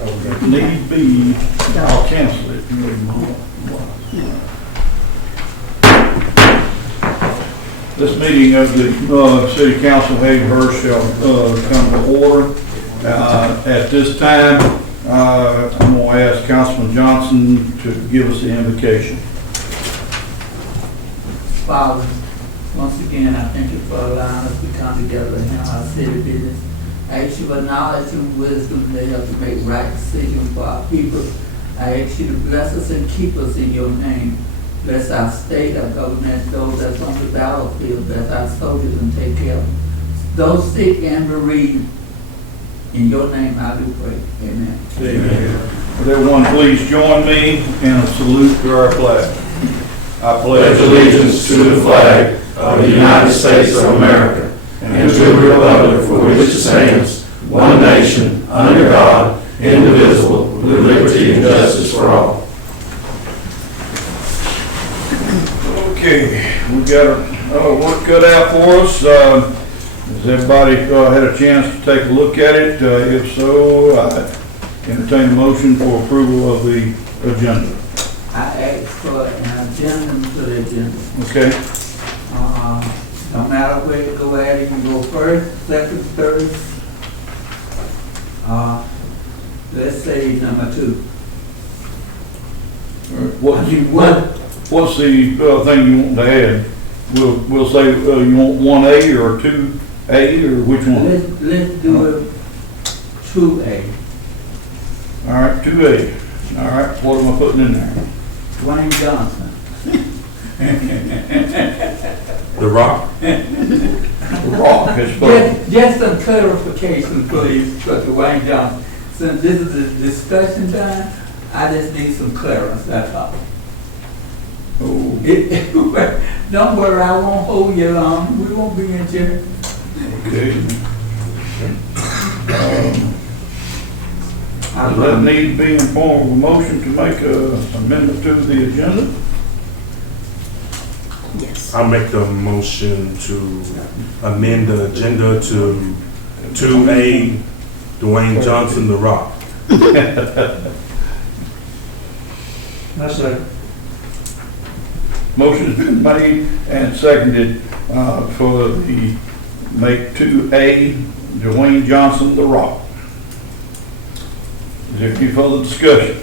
If need be, I'll cancel it. This meeting of the City Council of Havenhurst shall come to order. At this time, I'm going to ask Councilman Johnson to give us the invocation. Father, once again, I thank you for allowing us to come together and have our city business. I ask you for knowledge and wisdom to help to make right decisions for our people. I ask you to bless us and keep us in your name. Bless our state, our government, those that's on the battlefield, bless our soldiers and take care of them. Those sick and bereaved, in your name I do pray. Amen. Amen. Would everyone please join me in a salute to our flag. I Pledge allegiance to the flag of the United States of America and to the republic for which it stands, one nation, under God, indivisible, with liberty and justice for all. Okay, we got our work cut out for us. Has everybody had a chance to take a look at it? If so, I entertain a motion for approval of the agenda. I ask for an addendum to the agenda. Okay. No matter where you go at, you can go first, second, third. Let's say number 2. What's the thing you want to add? We'll say you want 1A or 2A or which one? Let's do it 2A. All right, 2A. All right, what am I putting in there? Dwayne Johnson. The Rock? The Rock is supposed. Just some clarification, please, for Dwayne Johnson. Since this is a discussion time, I just need some clearance, that's all. Oh, Don't worry, I won't hold you long. We won't be in jail. okay. Does that need to be in form of a motion to make an amendment to the agenda? Yes. I'll make the motion to amend the agenda to 2A, Dwayne Johnson, The Rock. That's it. Motion's been made and seconded for the make 2A Dwayne Johnson The Rock. Is there any further discussion?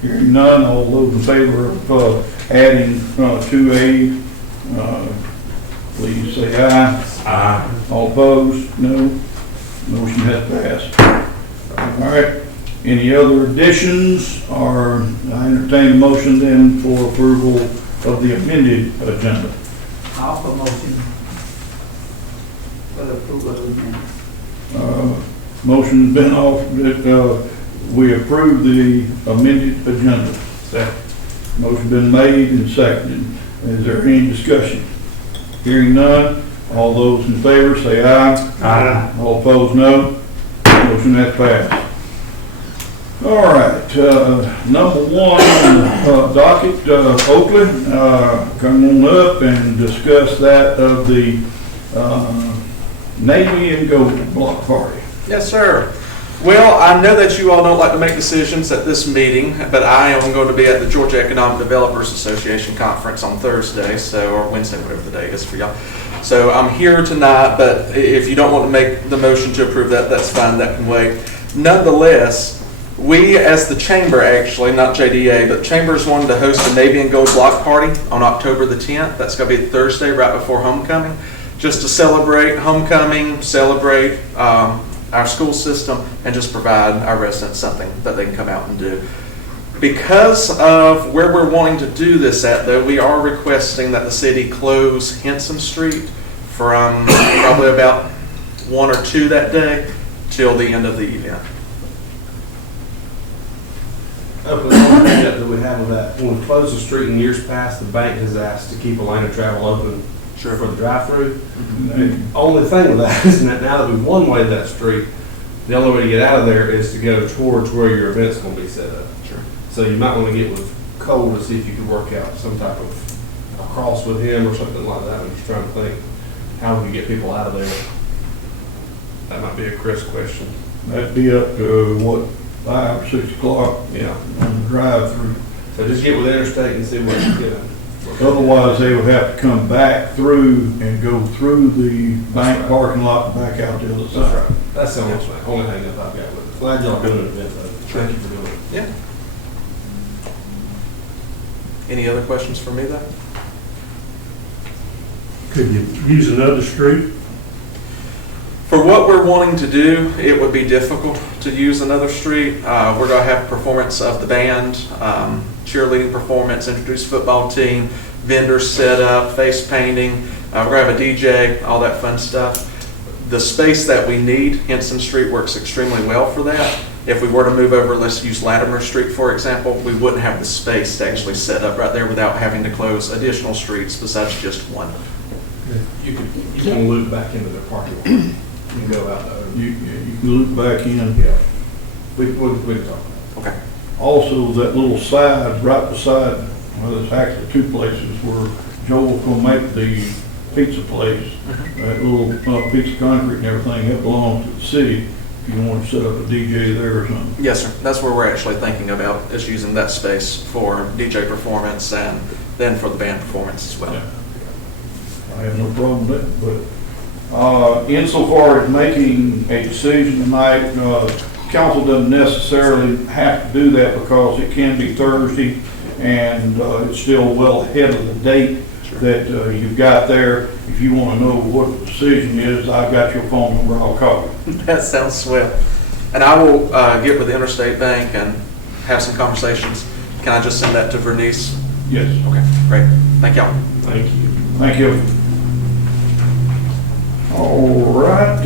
Hearing none, all those in favor of adding 2A, please say aye. Aye. All opposed? No. Motion has passed. All right. Any other additions, or I entertain a motion then for approval of the amended agenda? Offer motion for the approval of the minutes. Motion's been offered that we approve the amended agenda. Second. Motion been made and seconded. Is there any discussion? Hearing none, all those in favor say aye. Aye. All opposed, no. Motion has passed. All right, number 1 on the docket, Oakley, come on up and discuss that of the Navy and Gold block party. Yes, sir. Well, I know that you all don't like to make decisions at this meeting, but I am going to be at the Georgia Economic Developers Association conference on Thursday, or Wednesday, whatever the day is for y'all. So I'm here tonight, but if you don't want to make the motion to approve that, that's fine, that can wait. Nonetheless, we as the Chamber, actually, not JDA, but Chambers wanted to host a Navy and Gold block party on October the 10th. That's going to be Thursday, right before homecoming, just to celebrate homecoming, celebrate our school system, and just provide our residents something that they can come out and do. Because of where we're wanting to do this at, though, we are requesting that the city close Henson Street from probably about 1 or 2 that day till the end of the event. Open the only thing that we have with that, when we closed the street in years past, the bank has asked to keep a lane of travel open for the drive-through. The only thing with that is that now that we've one-wayed that street, the only way to get out of there is to go towards where your event's going to be set up. Sure. So you might want to get with Cole to see if you could work out some type of a cross with him or something like that. I'm just trying to think, how we get people out of there? That might be a Chris question. That'd be up to what 5, 6 o'clock Yeah. on the drive-through. So just get with Interstate and see what, you know. Otherwise, they would have to come back through and go through the bank right. parking lot and back out the other That's side. right. That's the only hang up I've got with it. Glad y'all doing an event though. Thank you for doing it. Yeah. Any other questions for me though? Could you use another street? For what we're wanting to do, it would be difficult to use another street. We're going to have performance of the band, cheerleading performance, introduce football team, vendors set up, face painting. We're going to have a DJ, all that fun stuff. The space that we need, Henson Street works extremely well for that. If we were to move over, let's use Latimer Street, for example, we wouldn't have the space to actually set up right there without having to close additional streets besides just one. You can loop back into the parking lot and go out there. You can loop back in. Yeah. We can talk about it. Okay. Also, that little side right beside, well, there's actually 2 places where Joel's gonna make the pizza place. That little piece of concrete and everything, that belongs to the city. If you want to set up a DJ there or something. Yes, sir. That's where we're actually thinking about, is using that space for DJ performance and then for the band performance as well. Yeah. I have no problem with it, but insofar as making a decision tonight, council doesn't necessarily have to do that because it can be Thursday and it's still well ahead of the date that you've got there. If you want to know what the decision is, I've got your phone number, I'll call you. That sounds swell. And I will get with the Interstate Bank and have some conversations. Can I just send that to Vernice? Yes. Okay, great. Thank y'all. Thank you. Thank you. All right,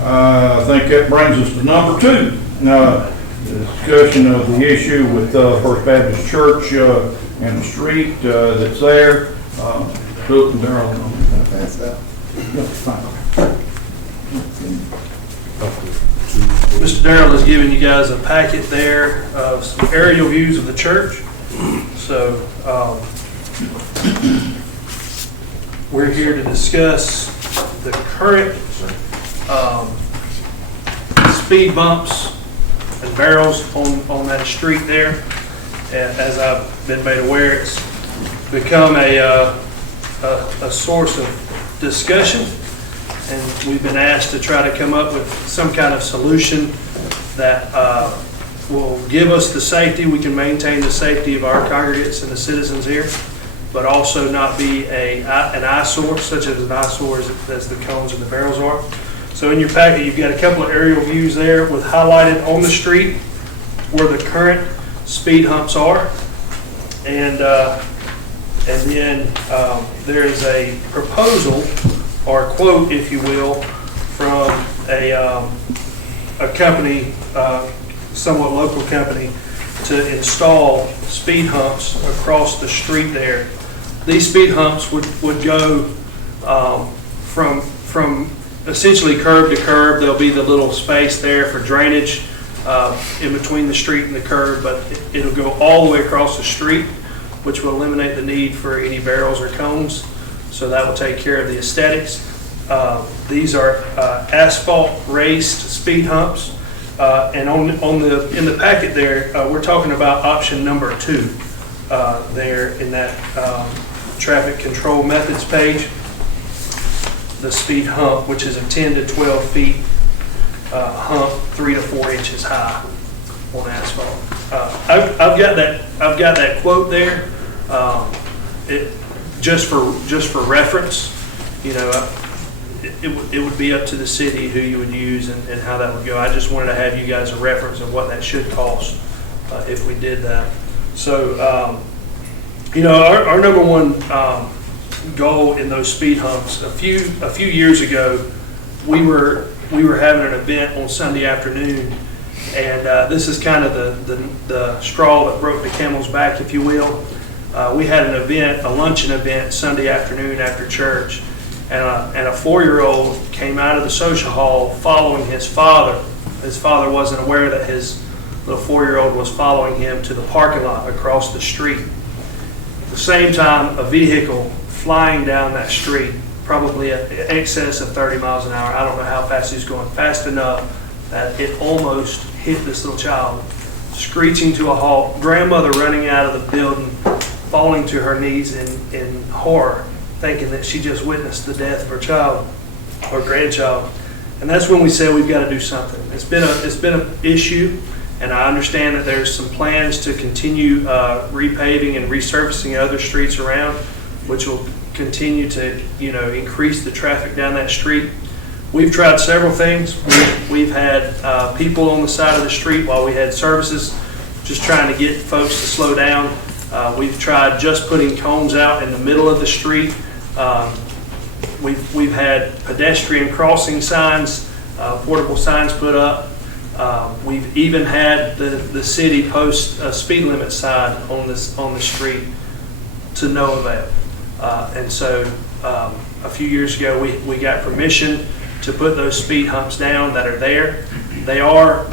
I think that brings us to number 2. The discussion of the issue with First Baptist Church and the street that's there. Philip and Darrell, I'm going to pass that. Yeah, fine. Mr. Darrell has given you guys a packet there of some aerial views of the church. So we're here to discuss the current speed bumps and barrels on that street there. And as I've been made aware, it's become a source of discussion. And we've been asked to try to come up with some kind of solution that will give us the safety. We can maintain the safety of our congregants and the citizens here, but also not be an eyesore, such as an eyesore as the cones and the barrels are. So in your packet, you've got a couple of aerial views there with highlighted on the street where the current speed humps are. And then there is a proposal, or a quote, if you will, from a company, somewhat local company, to install speed humps across the street there. These speed humps would go from essentially curb to curb. There'll be the little space there for drainage in between the street and the curb, but it'll go all the way across the street, which will eliminate the need for any barrels or cones. So that will take care of the aesthetics. These are asphalt raised speed humps. And in the packet there, we're talking about option number 2 there in that traffic control methods page. The speed hump, which is a 10 to 12 feet hump, 3 to 4 inches high on asphalt. I've got that quote there. Just for reference, you know, it would be up to the city who you would use and how that would go. I just wanted to have you guys a reference of what that should cost if we did that. So, you know, our number one goal in those speed humps, a few years ago, we were having an event on Sunday afternoon, and this is kind of the straw that broke the camel's back, if you will. We had an event, a luncheon event, Sunday afternoon after church, and a 4-year-old came out of the social hall following his father. His father wasn't aware that his little 4-year-old was following him to the parking lot across the street. At the same time, a vehicle flying down that street, probably at excess of 30 miles an hour. I don't know how fast he was going, fast enough that it almost hit this little child, screeching to a halt, grandmother running out of the building, falling to her knees in horror, thinking that she just witnessed the death of her child or grandchild. And that's when we said we've got to do something. It's been an issue, and I understand that there's some plans to continue repaving and resurfacing other streets around, which will continue to increase the traffic down that street. We've tried several things. We've had people on the side of the street while we had services, just trying to get folks to slow down. We've tried just putting cones out in the middle of the street. We've had pedestrian crossing signs, portable signs put up. We've even had the city post a speed limit sign on the street, to no avail. And so a few years ago, we got permission to put those speed humps down that are there. They are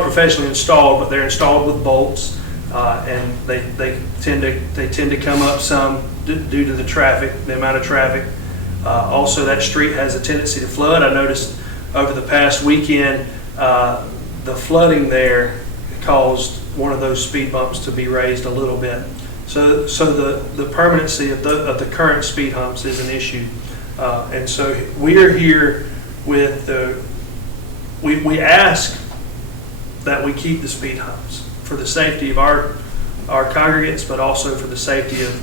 professionally installed, but they're installed with bolts, and they tend to come up some due to the amount of traffic. Also, that street has a tendency to flood. I noticed over the past weekend, the flooding there caused one of those speed bumps to be raised a little bit. So the permanency of the current speed humps is an issue, and so we are here with we ask that we keep the speed humps for the safety of our congregants, but also for the safety of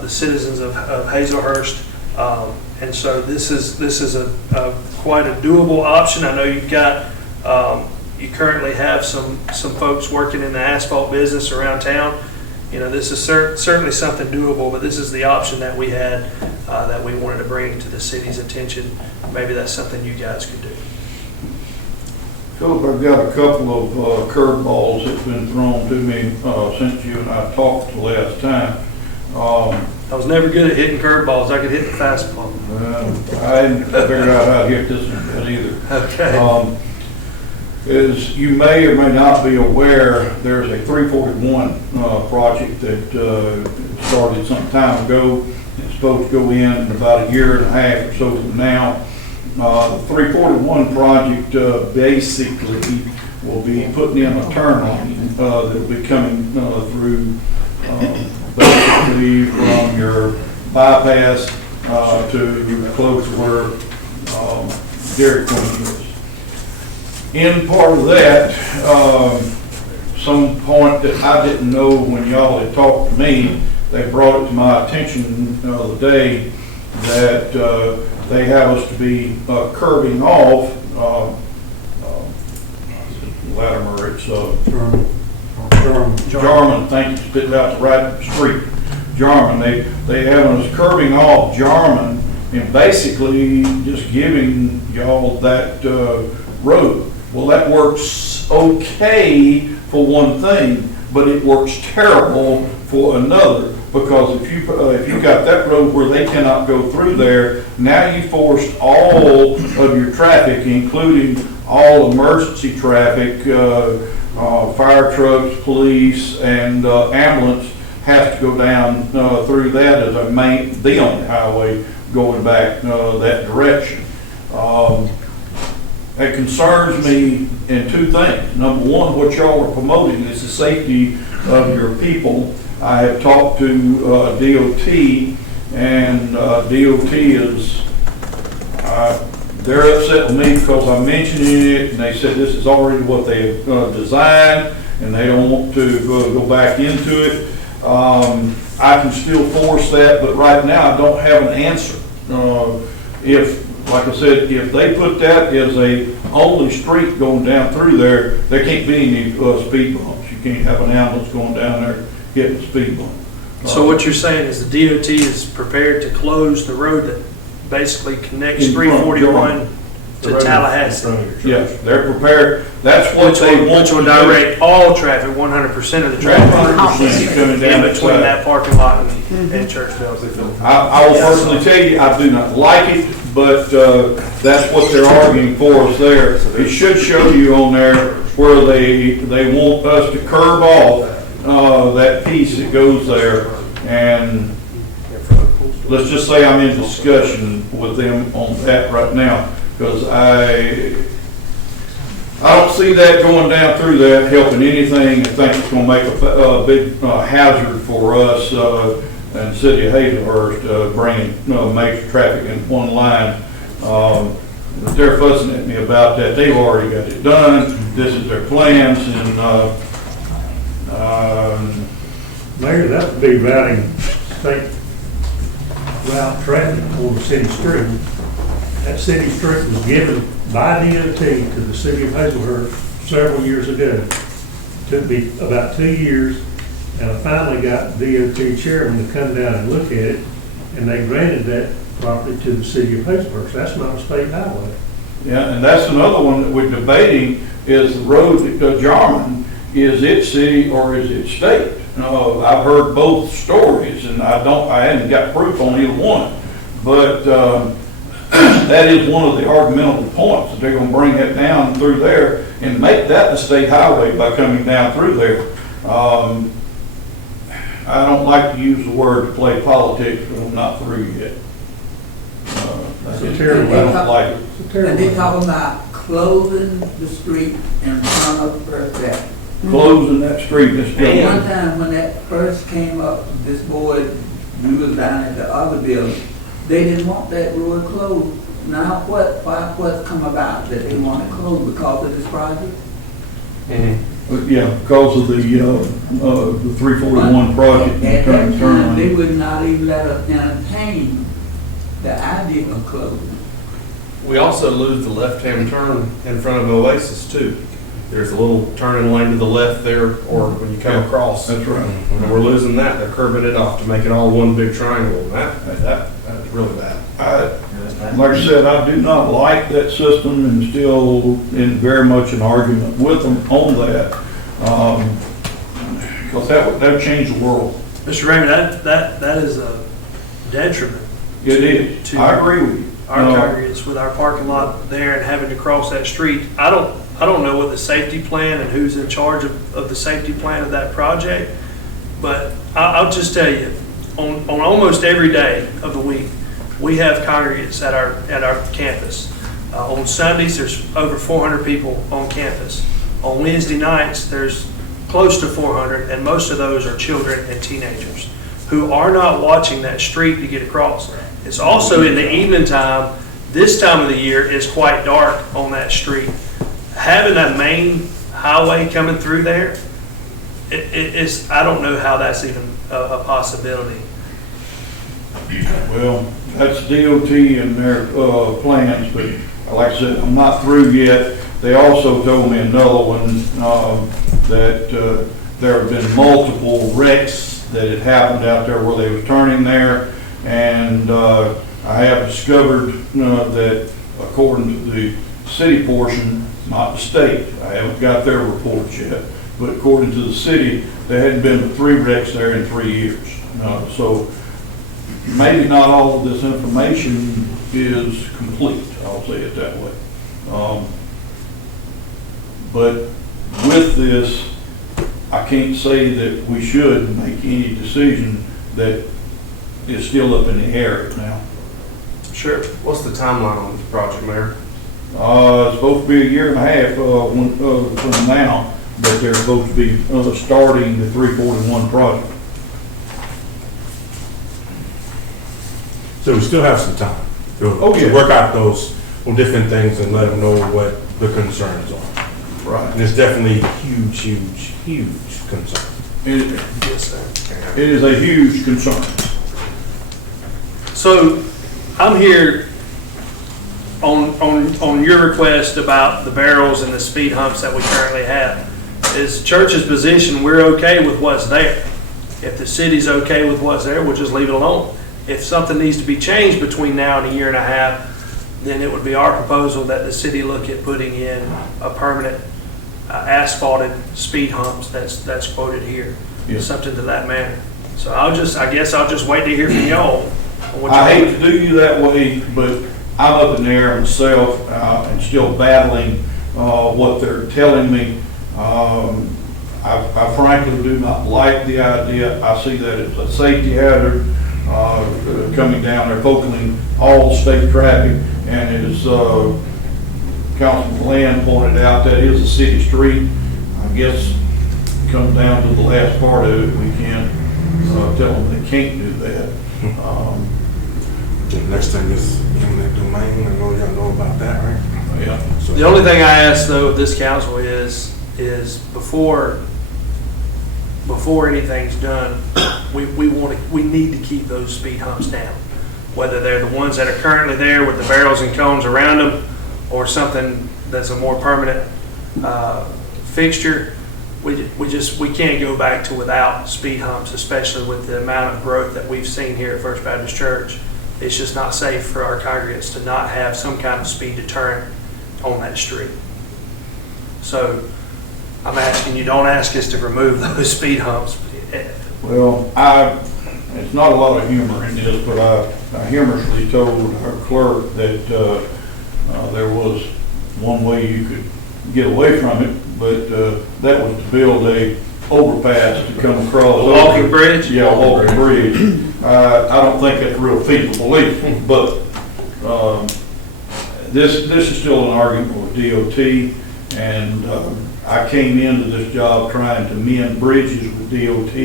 the citizens of Hazelhurst. And so this is a quite a doable option. I know you've got you currently have some folks working in the asphalt business around town. This is certainly something doable, but this is the option that we had that we wanted to bring to the city's attention. Maybe that's something you guys could do. Philip, I've got a couple of curveballs that's been thrown to me since you and I talked the last time. I was never good at hitting curveballs. I could hit the fastball. I hadn't figured out how to hit this one either. Okay. As you may or may not be aware, there's a 341 project that started some time ago. It's supposed to go in about a year and a half or so from now. The 341 project basically will be putting in a turn lane that will be coming through basically from your bypass to close to where Dairy Queen is. In part of that, some point that I didn't know when y'all had talked to me, they brought it to my attention the other day that they have us to be curbing off Latimer, it's Jarman, thank you, spit out the right street, Jarman. They have us curbing off Jarman and basically just giving y'all that road. Well, that works okay for one thing, but it works terrible for another, because if you got that road where they cannot go through there, now you forced all of your traffic, including all emergency traffic, fire trucks, police, and ambulance, have to go down through that as the only highway going back that direction. It concerns me in two things. Number one, what y'all are promoting is the safety of your people. I have talked to DOT, and DOT is, they're upset with me because I'm mentioning it, and they said this is already what they have designed, and they don't want to go back into it. I can still force that, but right now I don't have an answer. Like I said, if they put that as a only street going down through there, there can't be any speed bumps. You can't have an ambulance going down there getting a speed bump. So what you're saying is the DOT is prepared to close the road that basically connects In front, 341 to Tallahassee, Yes, they're prepared. That's what they want which will to do. direct all traffic, 100% of the traffic 100% coming down in that between side. that parking lot and Churchville. I will personally tell you, I do not like it, but that's what they're arguing for us there. It should show you on there where they want us to curve off that piece that goes there. And let's just say I'm in discussion with them on that right now. because I don't see that going down through that helping anything. I think it's gonna make a big hazard for us, in the city of Hazelhurst, bringing, major traffic in one line. But they're fussing at me about that. They've already got it done. This is their plans, and, Mayor, that would be routing state route traffic on the city street. That city street was given by DOT to the city of Hazelhurst several years ago. Took me about 2 years, and I finally got DOT chairman to come down and look at it, and they granted that property to the city of Hazelhurst. That's not a state highway. yeah, and that's another one that we're debating, is the road that Jarman, is it city or is it state? I've heard both stories, and I hadn't got proof on either one. But that is one of the argumentable points, that they're gonna bring it down through there and make that the state highway by coming down through there. I don't like to use the word to play politics, but I'm not through yet. That's I a terrible, don't like it. it's a And terrible. they talking about closing the street in front of First Avenue. Closing that street is At still. one time, when that first came up, this board, we was down at the other building, they didn't want that road closed. Now what's come about that they want it closed because of this project? Yeah, because of the 341 project. At that turn time, they lane. would not even let us entertain the idea of closing. We also lose the left-hand turn in front of Oasis too. There's a little turning lane to the left there, or when you come across. That's right. And we're losing that. They're curbing it off to make it all one big triangle. And that's really bad. Like I said, I do not like that system, and still in very much an argument with them on that. Because that would change the world. Mr. Raymond, that is a detriment. It is. To- I agree with you. Our congregants with our parking lot there and having to cross that street. I don't know what the safety plan and who's in charge of the safety plan of that project, but I'll just tell you, on almost every day of the week, we have congregants at our campus. On Sundays, there's over 400 people on campus. On Wednesday nights, there's close to 400, and most of those are children and teenagers who are not watching that street to get across. It's also in the evening time. This time of the year is quite dark on that street. Having that main highway coming through there, it's, I don't know how that's even a possibility. Well, that's DOT and their plans, but like I said, I'm not through yet. They also told me another one, that there have been multiple wrecks that had happened out there where they were turning there. And I have discovered that according to the city portion, not the state, I haven't got their reports yet, but according to the city, there hadn't been but 3 wrecks there in 3 years. So maybe not all of this information is complete, I'll say it that way. But with this, I can't say that we should make any decision that is still up in the air now. Sure. What's the timeline on this project, Mayor? It's supposed to be a year and a half from now, but they're supposed to be starting the 341 project. So we still have some time to yeah. work out those different things and let them know what the concerns are. Right. And it's definitely a huge concern. It is a huge concern. So I'm here on your request about the barrels and the speed humps that we currently have. Is church's position, we're okay with what's there. If the city's okay with what's there, we'll just leave it alone. If something needs to be changed between now and a year and a half, then it would be our proposal that the city look at putting in a permanent asphalted speed humps that's quoted here. Yeah. Something to that manner. So I guess I'll just wait to hear from y'all. on what you I hate think. to do you that way, but I'm up in the air myself and still battling what they're telling me. I frankly do not like the idea. I see that it's a safety hazard coming down there, focaling all state traffic, and it is Councilman Glenn pointed out, that is a city street. I guess it comes down to the last part of it, we can't tell them they can't do that. The next thing is eminent domain, I know y'all know about that, right? Yeah. So- The only thing I ask though of this council is before anything's done, we need to keep those speed humps down. Whether they're the ones that are currently there with the barrels and cones around them, or something that's a more permanent fixture, we can't go back to without speed humps, especially with the amount of growth that we've seen here at First Baptist Church. It's just not safe for our congregants to not have some kind of speed deterrent on that street. So I'm asking you, don't ask us to remove those speed humps. Well, it's not a lot of humor in this, but I humorously told our clerk that there was one way you could get away from it, but that was to build a overpass to come across. A walking bridge? Yeah, a walking bridge. I don't think that's real feasible either, but this is still an argument with DOT, and I came into this job trying to mend bridges with DOT,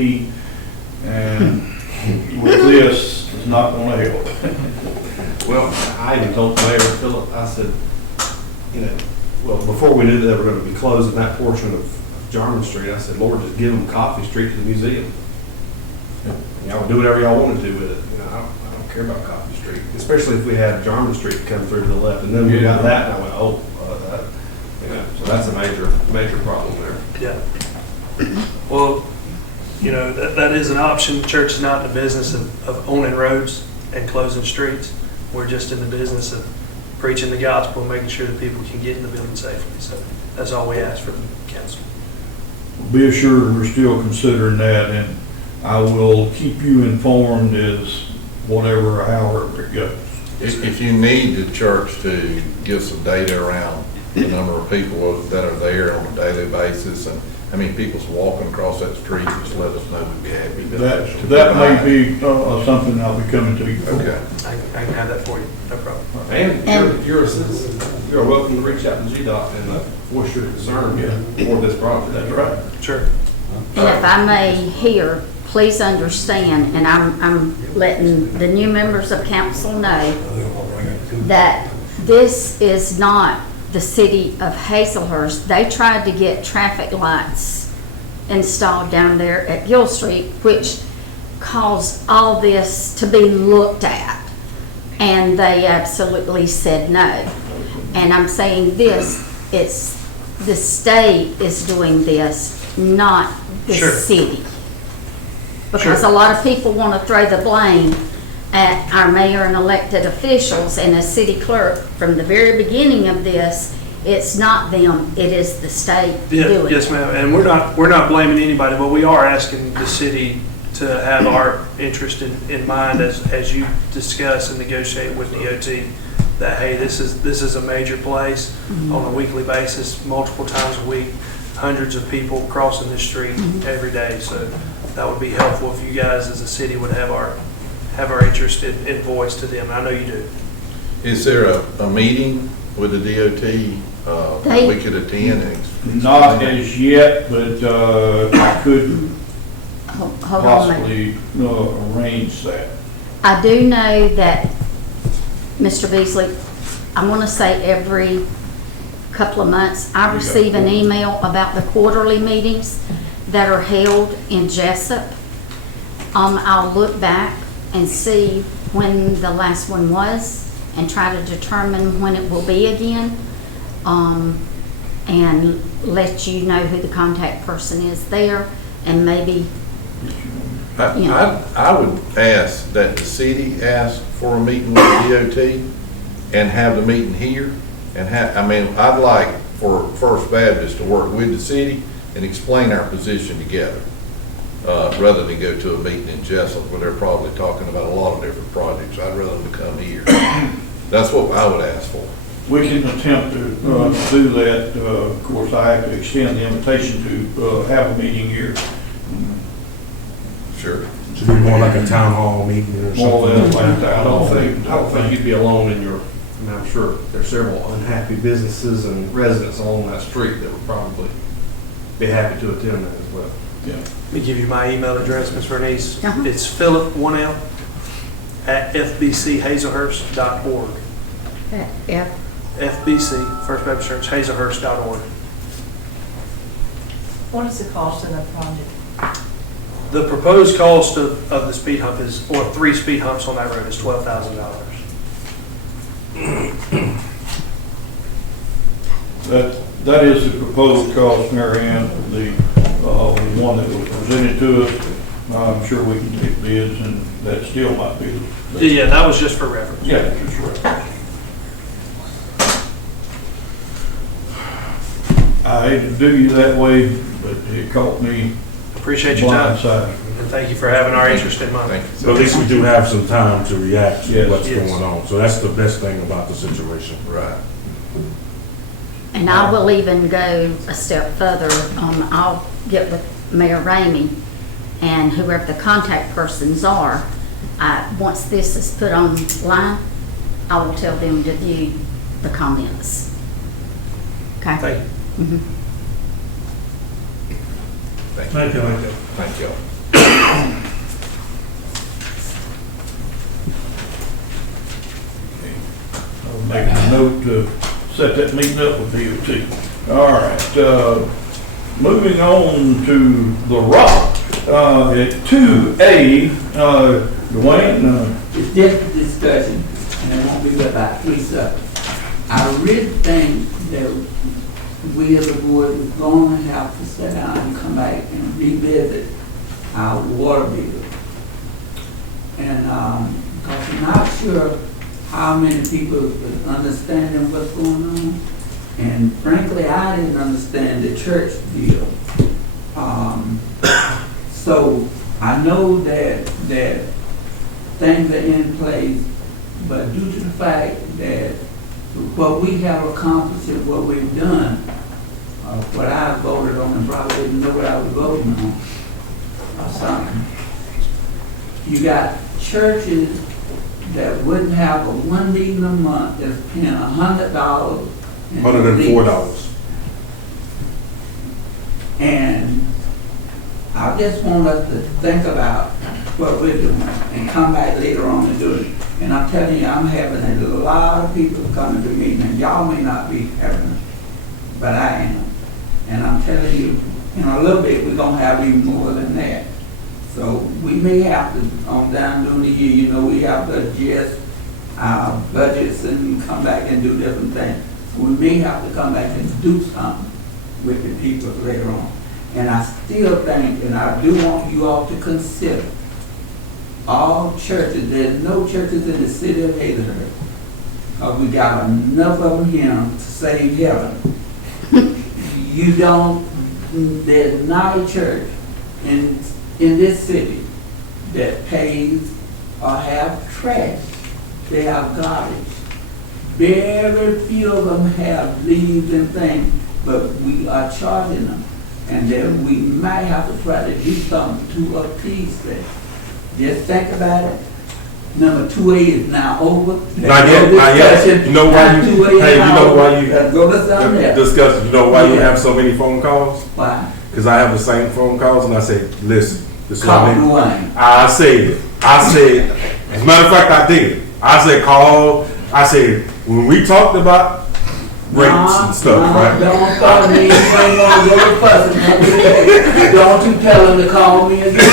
and with this, it's not going to help. Well, I even told Mayor Phillip, I said, well, before we knew that they were going to be closing that portion of Jarman Street, I said, Lord, just give them Coffee Street to the museum. Y'all do whatever y'all want to do with it. I don't care about Coffee Street, especially if we had Jarman Street come through to the left, and then we got that, and I went, so that's a major problem there. Yeah. Well, that is an option. The church is not in the business of owning roads and closing streets. We're just in the business of preaching the gospel and making sure that people can get in the building safely. So that's all we ask from the council. Be assured we're still considering that, and I will keep you informed as however it goes. If you need the church to give some data around the number of people that are there on a daily basis, and how many people's walking across that street, just let us know, we'd be happy. That may be something I'll be coming to you for. Okay. I can have that for you. No problem. And you're a citizen. You're welcome to reach out to GDOT and voice your concern for this project. That's right. Sure. And if I may here, please understand, and I'm letting the new members of council know that this is not the city of Hazelhurst. They tried to get traffic lights installed down there at Gill Street, which caused all this to be looked at, and they absolutely said no. And I'm saying this, it's the state is doing this, not the Sure. city. Because Sure. a lot of people want to throw the blame at our mayor and elected officials and a city clerk. From the very beginning of this, it's not them, it is the state doing it. Yes, ma'am. And we're not blaming anybody, but we are asking the city to have our interest in mind as you discuss and negotiate with DOT. That, hey, this is a major place on a weekly basis, multiple times a week, hundreds of people crossing this street every day. So that would be helpful if you guys as a city would have our interest in voice to them. I know you do. Is there a meeting with the DOT that we could attend? Not as yet, but I could Hold on a minute. possibly arrange that. I do know that, Mr. Beasley, I want to say every couple of months, I receive an email about the quarterly meetings that are held in Jessup. I'll look back and see when the last one was and try to determine when it will be again, and let you know who the contact person is there, and maybe, I would ask that the city ask for a meeting with DOT and have the meeting here. And I'd like for First Baptist to work with the city and explain our position together, rather than go to a meeting in Jessup where they're probably talking about a lot of different projects. I'd rather them come here. That's what I would ask for. We can attempt to do that. Of course, I have to extend the invitation to have a meeting here. Sure. Should be more like a town hall meeting or More or something. less like that. I don't think you'd be alone in your And I'm sure there's several unhappy businesses and residents along that street that would probably be happy to attend that as well. Let me give you my email address, Ms. Bernice. Uh-huh. It's philip1l@fbchazlehurst.org. Yeah. FBC, First Baptist Church, Hazlehurst.org. What is the cost of that project? The proposed cost of the speed hump is, or 3 speed humps on that road is $12,000. That is the proposed cost, Mary Ann, the one that was presented to us. I'm sure we can take bids, and that still might be. Yeah, that was just for reference. Yeah, that's right. I hate to do you that way, but it caught me Appreciate your time, blindsided. and thank you for having our interest in mind. Thank you. But at least we do have some time to react to Yes. what's Yes. going on. So that's the best thing about the situation. Right. And I will even go a step further. I'll get with Mayor Ramey and whoever the contact persons are. Once this is put online, I will tell them to view the comments. Okay? Thank you. Mhm. Thank you. Thank you. I'll make a note to set that meeting up with DOT. All right, moving on to The Rock, at 2A, Dwayne, It's just a discussion, and it won't be but about 3 seconds. I really think that we as a board is going to have to sit down and come back and revisit our water bill. And, because I'm not sure how many people is understanding what's going on. And frankly, I didn't understand the church bill. So I know that things are in place, but due to the fact that what we have accomplished and what we've done, what I voted on, and probably didn't know what I was voting on, or something. You got churches that wouldn't have a 1 meeting a month that's paying $100. $104. And I just want us to think about what we're doing and come back later on and do it. And I'm telling you, I'm having a lot of people coming to me, and y'all may not be having it, but I am. And I'm telling you, in a little bit, we're gonna have even more than that. So we may have to, on down during the year, you know, we have to adjust our budgets and come back and do different things. We may have to come back and do something with the people later on. And I still think, and I do want you all to consider, all churches, there's no churches in the city of Hazlehurst, we got enough of them here to save heaven. You don't, there's not a church in this city that pays or have trash. They have garbage. Very few of them have leaves and things, but we are charging them. And then we might have to try to do something to appease them. Just think about it. Number 2A is now over. Not yet, not yet. You know why you, hey, you know why you, Let's go to something else. discuss, you know why you have so many phone calls? Why? Because I have the same phone calls and I say, listen, this is what Call I mean. Dwayne. I said, as a matter of fact, I did. I said, call, I said, when we talked about rates and stuff, right? Don't call me, you ain't gonna go to fussing. Don't you tell him to call me again.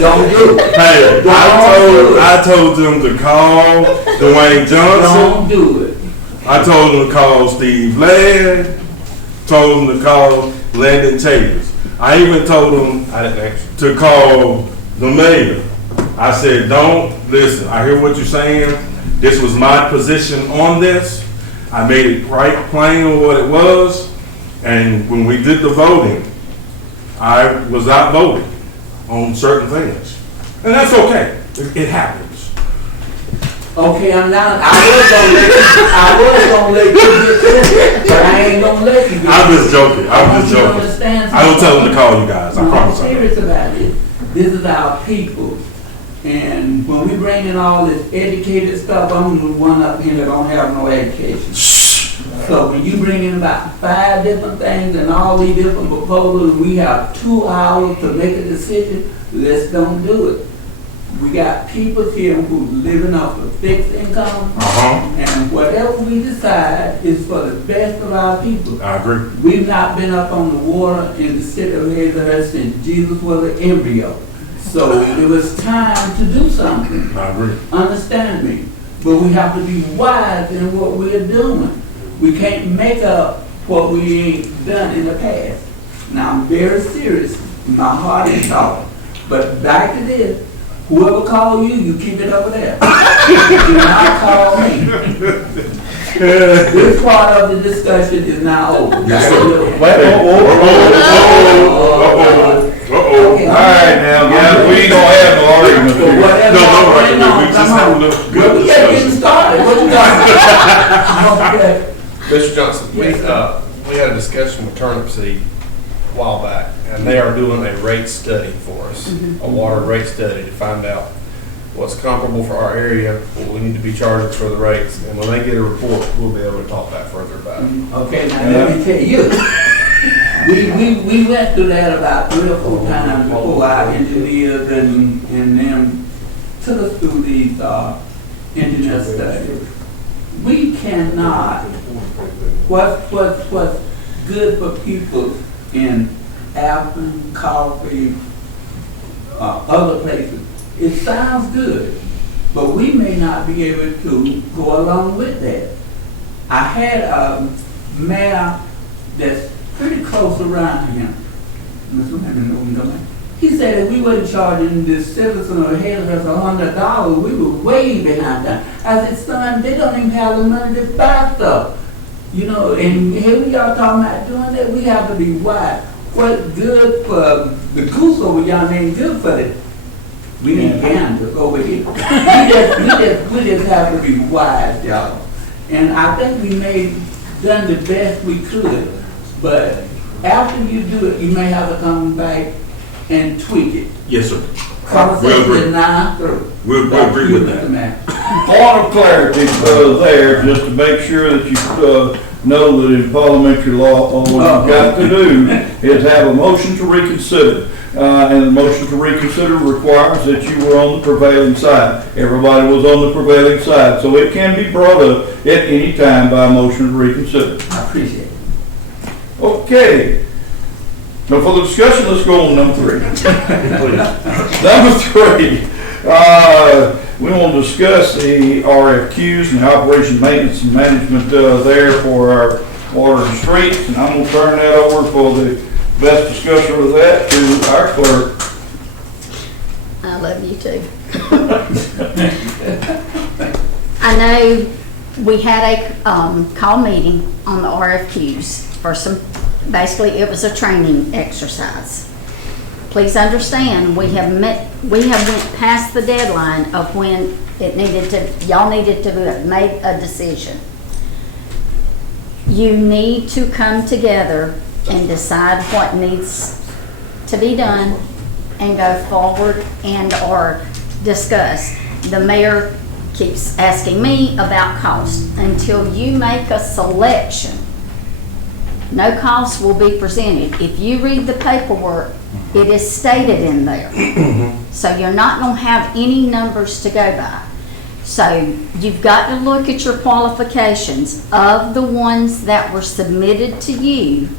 Don't do it. Hey, I told them to call Dwayne Johnson. Don't do it. I told them to call Steve Ladd. Told them to call Landon Chambers. I even told them to call the mayor. I said, don't, listen, I hear what you're saying. This was my position on this. I made it quite plain what it was. And when we did the voting, I was outvoted on certain things. And that's okay. It happens. Okay, I'm not, I was gonna let you get this, but I ain't gonna let you get this. I'm just joking. I'm just I want you to joking. understand I will tell them to something. call you guys. I No, I'm promise I will. serious about it. This is our people. And when we bring in all this educated stuff, I'm the one up here that don't have no education. So when you bring in about 5 different things and all these different proposals, we have 2 hours to make a decision, let's don't do it. We got people here who's living off of fixed income, and whatever we decide is for the best of our people. I agree. We've not been up on the water in the city of Hazelhurst since Jesus was an embryo. So it was time to do something. I agree. Understand me? But we have to be wise in what we are doing. We can't make up what we ain't done in the past. Now, I'm very serious. My heart is soft. But back to this. Whoever call you, you keep it over there. Do not call me. This part of the discussion is now over. Yes, sir. Okay, All right, now, guys, we ain't gonna have no argument so here. whatever No, y'all no, bring on, we just come have on. a good Well, we just getting started. What you got? Okay. Mr. Johnson, Yes, we had a discussion with Turnip Seed a while back, and they are doing a rate study for us, a water rate study to find out what's comparable for our area, what we need to be charging for the rates, and when they get a report, we'll be able to talk back further about it. Okay, now let me tell you. We went through that about 3 or 4 times before our engineers and them took us through these engineer studies. We cannot, what's good for people in Alton, Coffee, other places, it sounds good, but we may not be able to go along with that. I had a mayor that's pretty close around him. He said if we weren't charging the citizen or Hazelhurst $100, we were way behind that. I said, son, they don't even have the money to buy stuff. You know, and here we are talking about doing that. We have to be wise. What's good for the goose over yonder ain't good for the. We need ganders over here. we just have to be wise, y'all. And I think we done the best we could. But after you do it, you may have to come back and tweak it. Yes, sir. Conversation is now through. We'll agree with that. Point of clarity there, just to make sure that you know that in parliamentary law, all you've got to do is have a motion to reconsider. And the motion to reconsider requires that you were on the prevailing side. Everybody was on the prevailing side. So it can be brought up at any time by a motion to reconsider. I appreciate it. Okay. No further discussion, let's go on number 3. Number 3, we want to discuss the RFQs and the operation, maintenance, and management there for our water and streets. And I'm going to turn that over for the best discussion of that to our clerk. I love you too. I know we had a call meeting on the RFQs for basically it was a training exercise. Please understand, we have went past the deadline of when y'all needed to have made a decision. You need to come together and decide what needs to be done and go forward or discuss. The mayor keeps asking me about cost. Until you make a selection, no cost will be presented. If you read the paperwork, it is stated in there. So you're not going to have any numbers to go by. So you've got to look at your qualifications of the ones that were submitted to you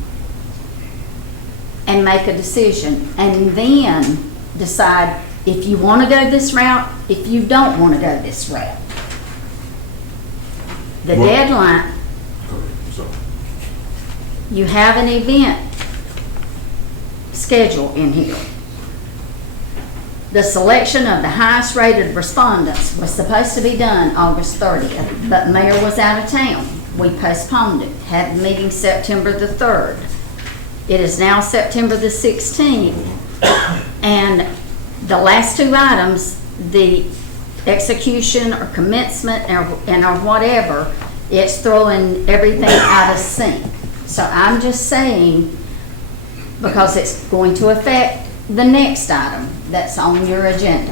and make a decision. And then decide if you want to go this route, if you don't want to go this route. The deadline, you have an event schedule in here. The selection of the highest rated respondents was supposed to be done August 30th, but Mayor was out of town. We postponed it, had the meeting September the 3rd. It is now September the 16th, and the last 2 items, the execution or commencement or whatever, it's throwing everything out of sync. So I'm just saying, because it's going to affect the next item that's on your agenda.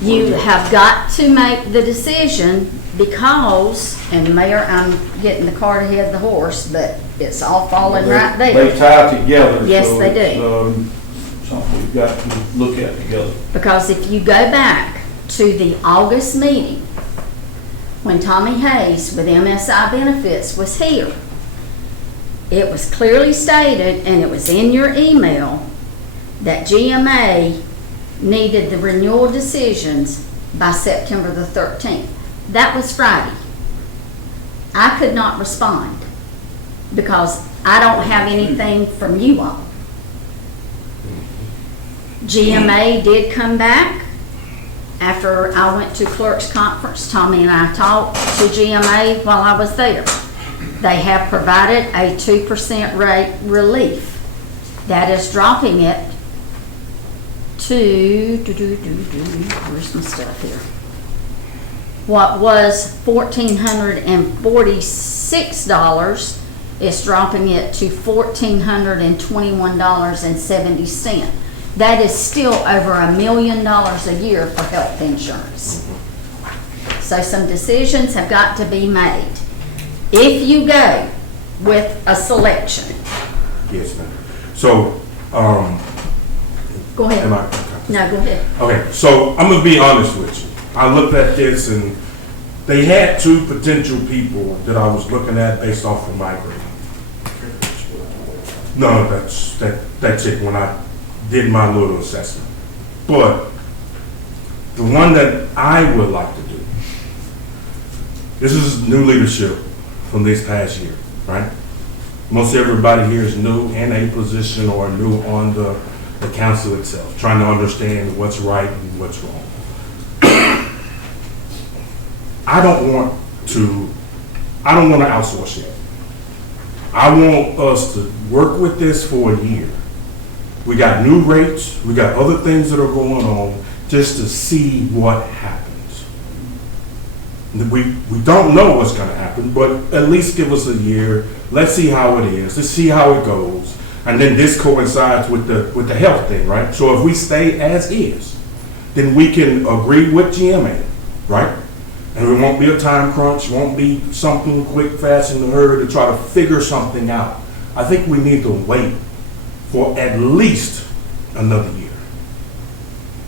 You have got to make the decision because, and Mayor, I'm getting the cart ahead of the horse, but it's all falling right They there. tie together. Yes, so they it's, do. Something we've got to look at together. Because if you go back to the August meeting, when Tommy Hayes with MSI Benefits was here, it was clearly stated, and it was in your email, that GMA needed the renewal decisions by September the 13th. That was Friday. I could not respond because I don't have anything from you all. GMA did come back after I went to clerk's conference. Tommy and I talked to GMA while I was there. They have provided a 2% rate relief. That is dropping it to, where's my stuff here? What was $1,446 is dropping it to $1,421.70. That is still over $1 million a year for health insurance. So some decisions have got to be made. If you go with a selection. Yes, ma'am. So, Go ahead. am I? No, go ahead. Okay, so I'm gonna be honest with you. I looked at this and they had two potential people that I was looking at based off of my grade. No, that's it when I did my little assessment. But the one that I would like to do, this is new leadership from this past year, right? Most everybody here is new in a position or new on the council itself, trying to understand what's right and what's wrong. I don't want to outsource yet. I want us to work with this for a year. We got new rates, we got other things that are going on, just to see what happens. We don't know what's gonna happen, but at least give us a year. Let's see how it is, let's see how it goes. And then this coincides with the health thing, right? So if we stay as is, then we can agree with GMA, right? And it won't be a time crunch, won't be something quick, fast, in a hurry to try to figure something out. I think we need to wait for at least another year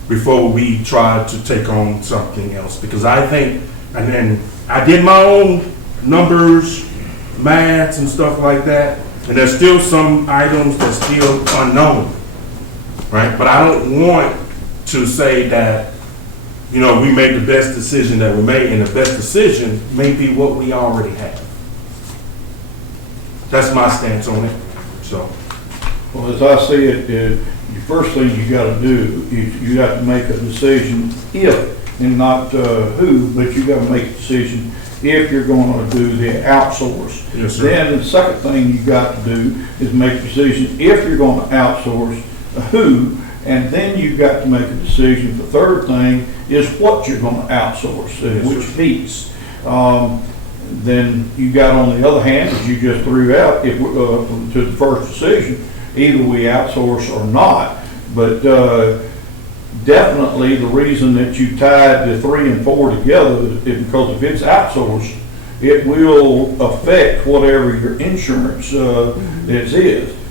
before we try to take on something else. Because I think, and then I did my own numbers, maths and stuff like that, and there's still some items that's still unknown, right? But I don't want to say that, you know, we made the best decision that we made, and the best decision may be what we already have. That's my stance on it, so. Well, as I see it, the first thing you gotta do is you got to make a decision if, and not who, but you gotta make a decision if you're gonna do the outsource. Yes, sir. Then the second thing you got to do is make a decision if you're gonna outsource, who, and then you've got to make a decision. The third thing is what you're gonna outsource, Yes, which sir. piece. Then you got on the other hand, as you just threw out, if to the first decision, either we outsource or not. But definitely the reason that you tied the 3 and 4 together is because if it's outsourced, it will affect whatever your insurance is.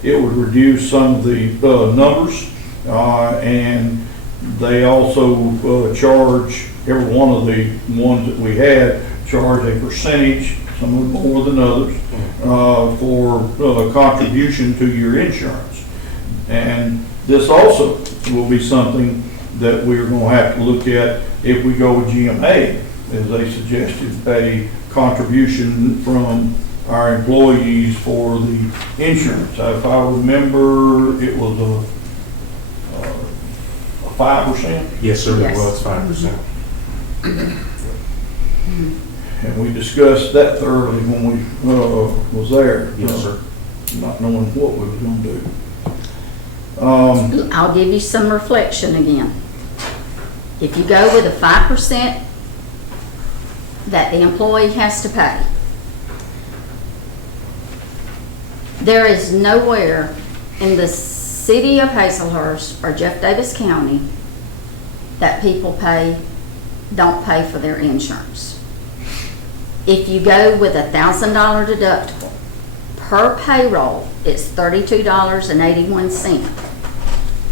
It would reduce some of the numbers, and they also charge, every one of the ones that we had, charge a percentage, some of them more than others, for contribution to your insurance. And this also will be something that we're going to have to look at if we go with GMA, as they suggested, a contribution from our employees for the insurance. If I remember, it was a 5%. Yes, sir, it Yes. was 5%. And we discussed that thoroughly when we was there. Yes, sir. Not knowing what we were going to do. I'll give you some reflection again. If you go with a 5% that the employee has to pay, there is nowhere in the city of Hazelhurst or Jeff Davis County that people pay don't pay for their insurance. If you go with $1,000 deductible, per payroll, it's $32.81.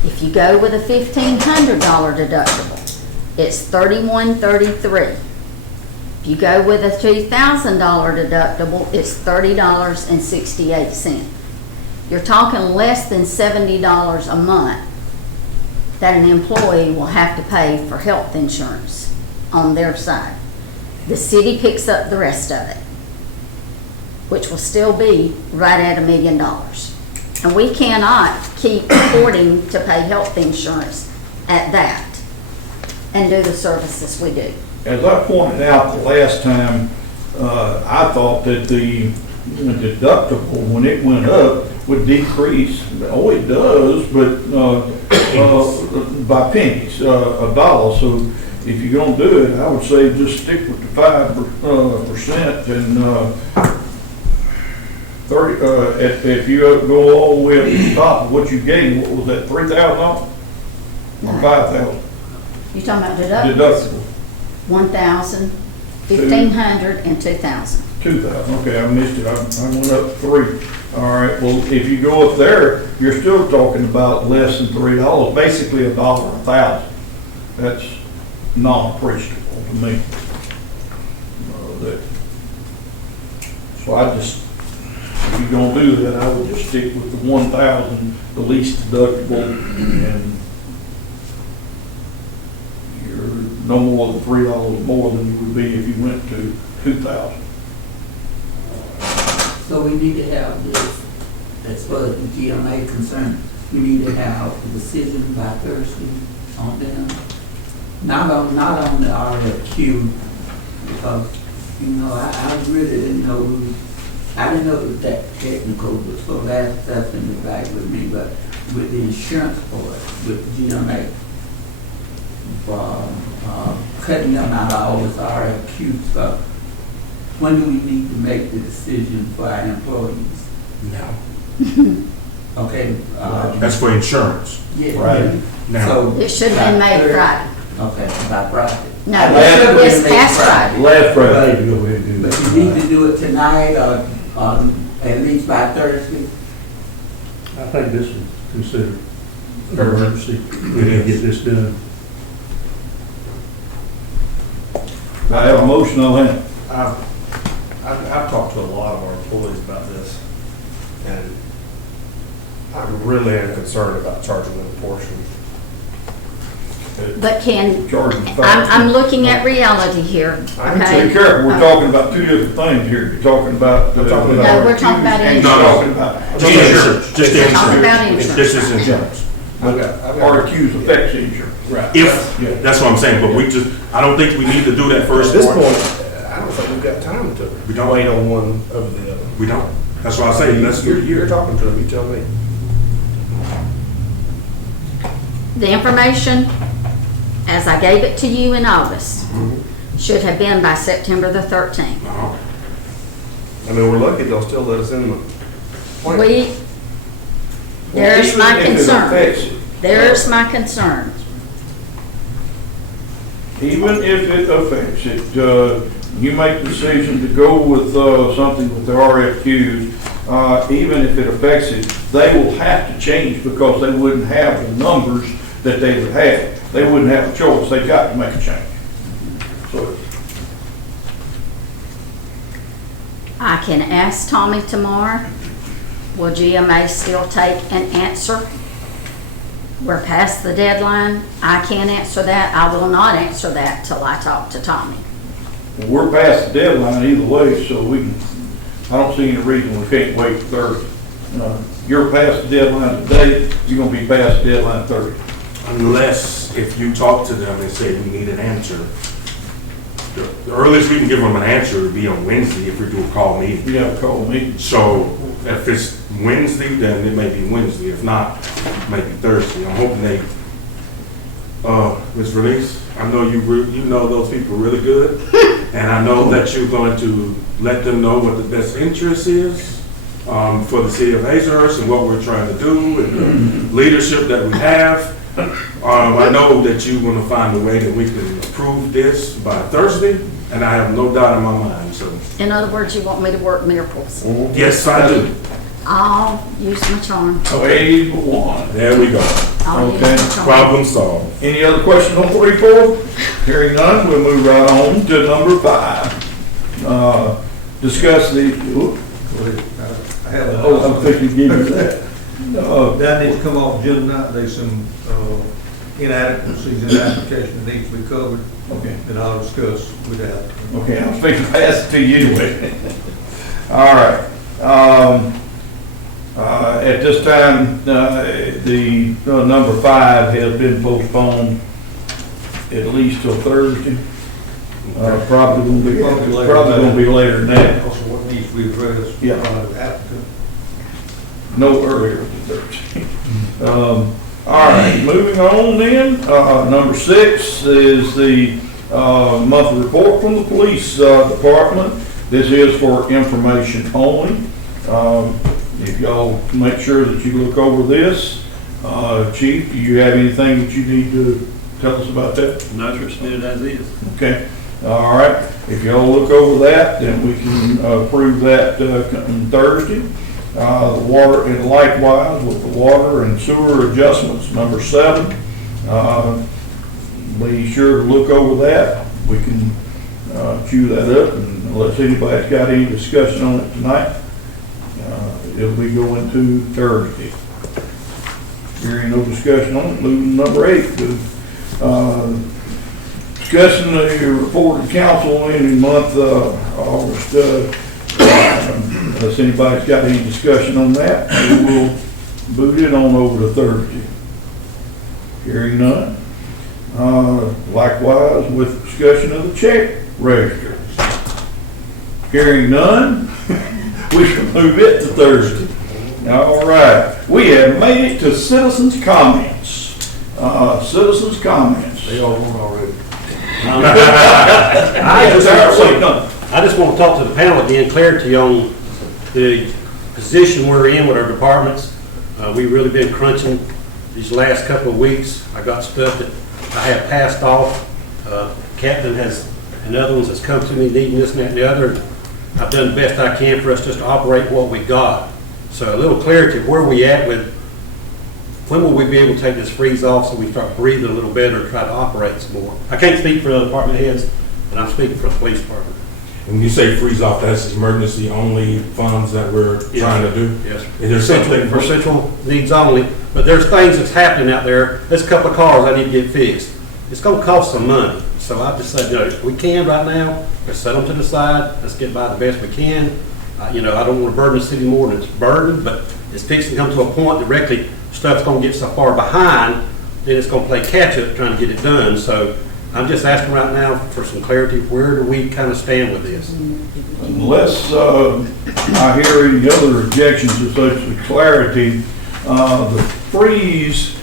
If you go with a $1,500 deductible, it's $31.33. If you go with a $2,000 deductible, it's $30.68. You're talking less than $70 a month that an employee will have to pay for health insurance on their side. The city picks up the rest of it, which will still be right at $1 million. And we cannot keep affording to pay health insurance at that and do the services we do. As I pointed out the last time, I thought that the deductible, when it went up, would decrease. Oh, it does, but by pennies, a dollar. So if you're gonna do it, I would say just stick with the 5% and 30. If you go all the way up to the top of what you gave, what was that, $3,000 or $5,000? You talking about deductibles? Deductible. 1,000, 1,500, and 2,000. 2,000, okay, I missed it, I went up 3. All right, well, if you go up there, you're still talking about less than $3, basically $1 a 1,000. That's non-appreciable to me. So I just, if you're gonna do that, I would just stick with the 1,000, the least deductible, and you're no more than $3 more than you would be if you went to 2,000. So we need to have this, as far as the GMA concerned, we need to have a decision by Thursday on them. Not on the RFQ, because, you know, I really didn't know, I didn't know it was that technical, but so that's in the back with me, but with the insurance part, with GMA, cutting them out of all this RFQ stuff. When do we need to make the decision for our employees? Now. Okay. That's for insurance. Yeah. Right. Now. So It should have been made Friday. Okay, by Friday. No, It should have it's been made past Friday. Last Friday. But you need to do it tonight or at least by Thursday? I think this is considered emergency. We need to get this done. I have a motion on that. I've talked to a lot of our employees about this, and I'm really concerned about charging them a portion. But Ken, Charging I'm looking at reality here, Be okay? careful, we're talking about two different things here. You're talking about. I'm talking No, we're talking about and insurance. you're talking about. Insurance, just the We're talking about insurance. insurance. This is insurance. RQs affects insurance. Right. If, that's what I'm saying, but we just, I don't think we need to do that first. At this point, I don't think we've got time to We don't. wait on one over the other. We don't. That's why I say, let's do it You're here. talking to them, you tell me. The information, as I gave it to you in August, should have been by September the 13th. Uh-huh. I mean, we're lucky they'll still let us in the plant. There's my Even if it concern. affects it. There's my concern. Even if it affects it, you make the decision to go with something with the RFQs, even if it affects it, they will have to change because they wouldn't have the numbers that they would have. They wouldn't have a choice, they've got to make a change. So, I can ask Tommy tomorrow, will GMA still take an answer? We're past the deadline. I can't answer that. I will not answer that till I talk to Tommy. we're past the deadline either way, so we can, I don't see any reason we can't wait Thursday. You're past the deadline today, you're gonna be past the deadline Thursday. Unless if you talk to them and say we need an answer. The earliest we can give them an answer would be on Wednesday if we do a call meeting. You have a call me. So if it's Wednesday, then it may be Wednesday. If not, it may be Thursday. I'm hoping they, Ms. Bernice, I know you know those people really good. And I know that you're going to let them know what the best interest is for the city of Hazelhurst and what we're trying to do and the leadership that we have. I know that you're gonna find a way that we can approve this by Thursday, and I have no doubt in my mind, so. In other words, you want me to work miracles. Yes, I do. I'll use my charm. Wave one. There we go. I'll use Okay. my charm. Problem solved. Any other questions on 3, 4? Hearing none, we'll move right on to number 5. Discuss the, I have a, oh, I'm thinking, give you that. that needs to come off agenda tonight. There's some inadequacies in the application that needs to be covered, Okay, and I'll discuss with that. okay, I'm speaking fast to you anyway. All right. At this time, the number 5 has been postponed at least till Thursday. Probably gonna be later than that. Also, what needs to be addressed Yeah. by the applicant. No earlier than Thursday. All right, moving on then, number 6 is the monthly report from the police department. This is for information only. If y'all make sure that you look over this. Chief, do you have anything that you need to tell us about that? No, sir, submitted as is. Okay, all right. If y'all look over that, then we can approve that on Thursday. The water, and likewise with the water and sewer adjustments, number 7. Be sure to look over that. We can chew that up, and unless anybody's got any discussion on it tonight, it'll be going to Thursday. Hearing no discussion on it, moving to number 8. Discussing the report of council in the month of August. Unless anybody's got any discussion on that, we will boot it on over to Thursday. Hearing none. Likewise with discussion of the check register. Hearing none, we shall move it to Thursday. All right, we have made it to citizens' comments. Citizens' comments. They all won already. I just want to talk to the panel again, clarity on the position we're in with our departments. We've really been crunching these last couple of weeks. I got stuff that I have passed off. Captain has, and other ones has come to me needing this and that and the other. I've done the best I can for us just to operate what we got. So a little clarity of where we at with, when will we be able to take this freeze off so we start breathing a little better and try to operate some more? I can't speak for the department heads, but I'm speaking for the police department. When you say freeze off, that's emergency only funds that we're trying to do? Yes. Is there something? For central needs only, but there's things that's happening out there. There's a couple of cars I need to get fixed. It's gonna cost some money. So I just said, if we can right now, let's set them to the side, let's get by the best we can. I don't want to burden the city more than it's burdened, but it's fixing to come to a point directly, stuff's gonna get so far behind, then it's gonna play catch up trying to get it done. So I'm just asking right now for some clarity, where do we kind of stand with this? Unless I hear any other objections to such clarity, the freeze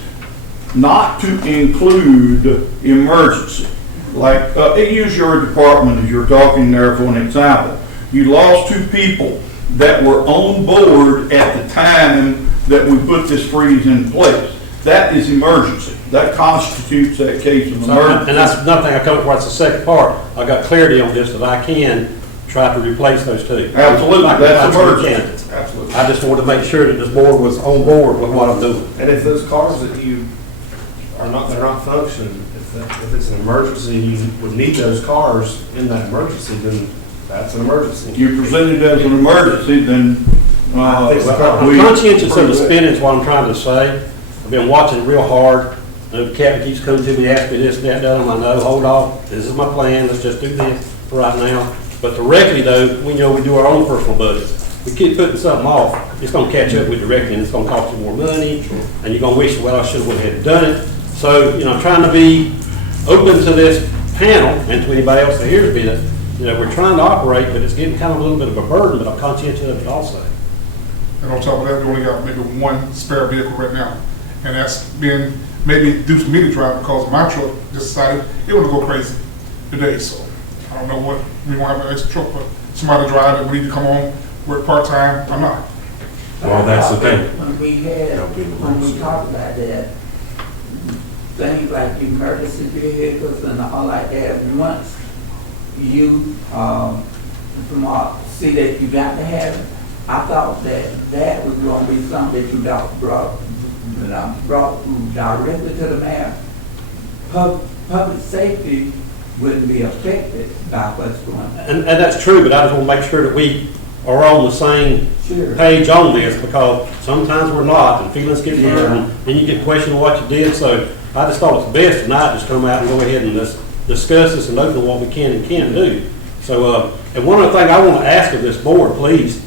not to include emergency. Like, use your department as you're talking there for an example. You lost 2 people that were on board at the time that we put this freeze in place. That is emergency. That constitutes that case of emergency. And that's nothing I come for, that's the second part. I got clarity on this that I can try to replace those 2. Absolutely, that's emergency. Absolutely. I just wanted to make sure that this board was on board with what I'm doing. And if those cars that you are not, they're not functioning, if it's an emergency, you would need those cars in that emergency, then that's an emergency. You present it as an emergency, then I'm conscientious of the spending is what I'm trying to say. I've been watching it real hard. The captain keeps coming to me, asking me this, that, that. I'm like, no, hold off. This is my plan. Let's just do this for right now. But directly though, we do our own personal budget. We keep putting something off, it's gonna catch up with directly and it's gonna cost you more money. And you're gonna wish, well, I should have went ahead and done it. So, I'm trying to be open to this panel and to anybody else that hears me that, we're trying to operate, but it's getting kind of a little bit of a burden, but I'm conscientious of it also. And on top of that, we only got maybe 1 spare vehicle right now. And that's been maybe due to me to drive because my truck just decided it want to go crazy today. So I don't know what, we won't have an extra truck, but somebody to drive it, we need to come home, work part-time, I'm not. Well, that's the thing. When we talked about that, things like emergency vehicles and all like that, once you, see that you got to have it, I thought that was gonna be something that you brought directly to the mayor. Public safety wouldn't be affected by what's going on. And that's true, but I just want to make sure that we are on the same Sure. page on this, because sometimes we're not, and feelings get hurt, and then you get questioned what you did, so I just thought it's best tonight just come out and go ahead and just discuss this and open what we can and can't do. So, and one other thing I want to ask of this board, please,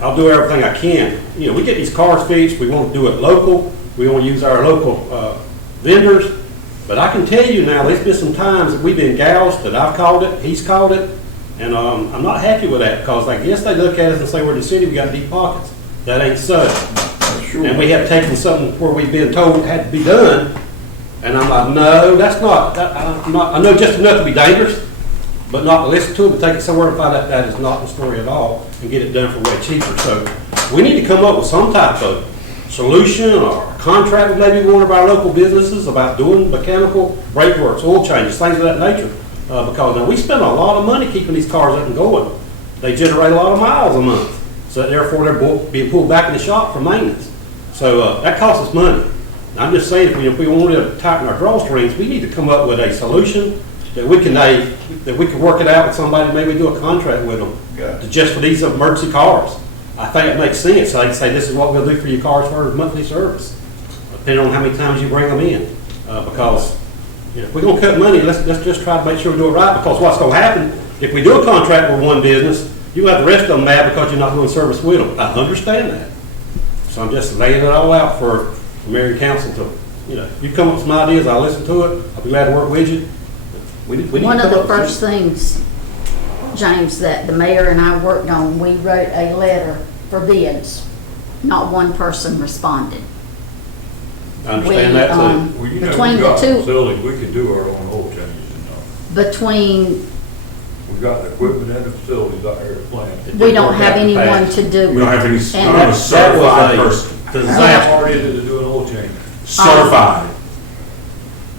I'll do everything I can. You know, we get these cars fixed, we want to do it local, we want to use our local vendors, but I can tell you now, there's been some times that we've been gouged, that I've called it, he's called it, and I'm not happy with that, because I guess they look at us and say, we're the city, we got deep pockets. That ain't so. Sure. And we have taken something where we've been told it had to be done, and I'm like, no, that's not, I know just enough to be dangerous, but not to listen to it, but take it somewhere and find out that is not the story at all, and get it done for way cheaper. So we need to come up with some type of solution or contract with maybe one of our local businesses about doing mechanical brake works, oil changes, things of that nature. Because now we spend a lot of money keeping these cars up and going. They generate a lot of miles a month. So therefore they're being pulled back in the shop for maintenance. So that costs us money. And I'm just saying, if we want to tighten our drawstrings, we need to come up with a solution that we can work it out with somebody, maybe do a contract with them, just for these emergency cars. I think it makes sense. So they can say, this is what we'll do for your cars for monthly service, depending on how many times you bring them in. Because if we're going to cut money, let's just try to make sure we do it right, because what's going to happen, if we do a contract with one business, you have the rest of them mad because you're not doing service with them. I understand that. So I'm just laying it all out for the mayor and council to, you come up with some ideas, I'll listen to it, I'll be glad to work with you. We need One to of come the up with first things, James, that the mayor and I worked on, we wrote a letter for bids. Not one person responded. I understand that too. Well, Between we the got two, facilities, we can do our own oil changes and all. between, We got the equipment and the facilities out here to plant. we don't have anyone to do We don't have any, And we don't have a that certified was person. How hard is it to do an oil change? Certified.